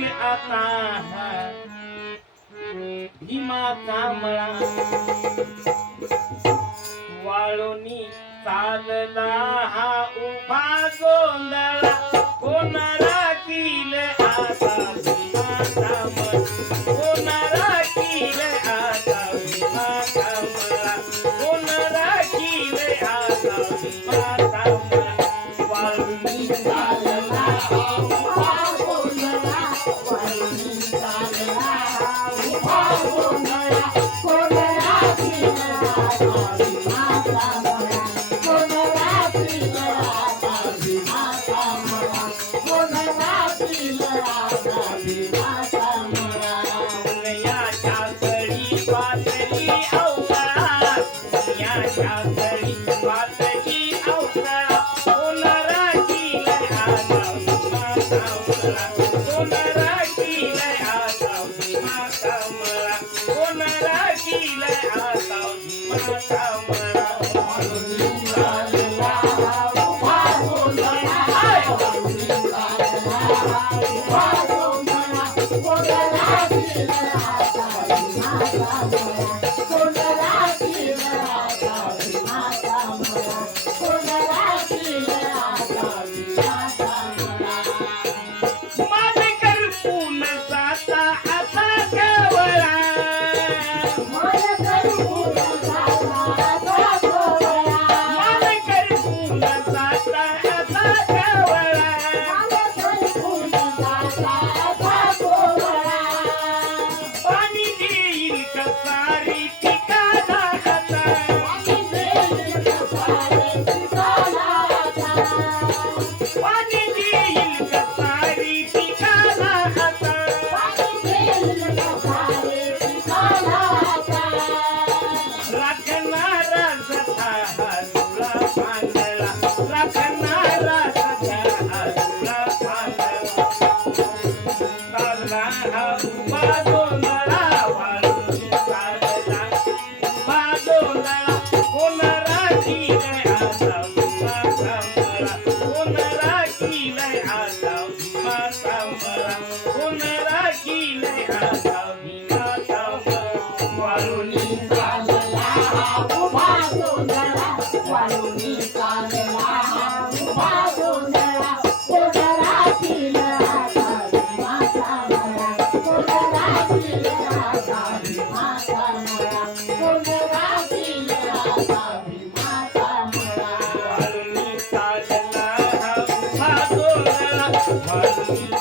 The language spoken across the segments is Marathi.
होईल आता भीमा कामळा वाळोनी चालला हा उभा गोंधळा। Oh,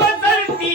वसंती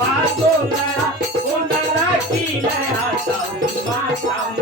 மாதோல உன்னராக்கில ஆட்டம். மாட்டம்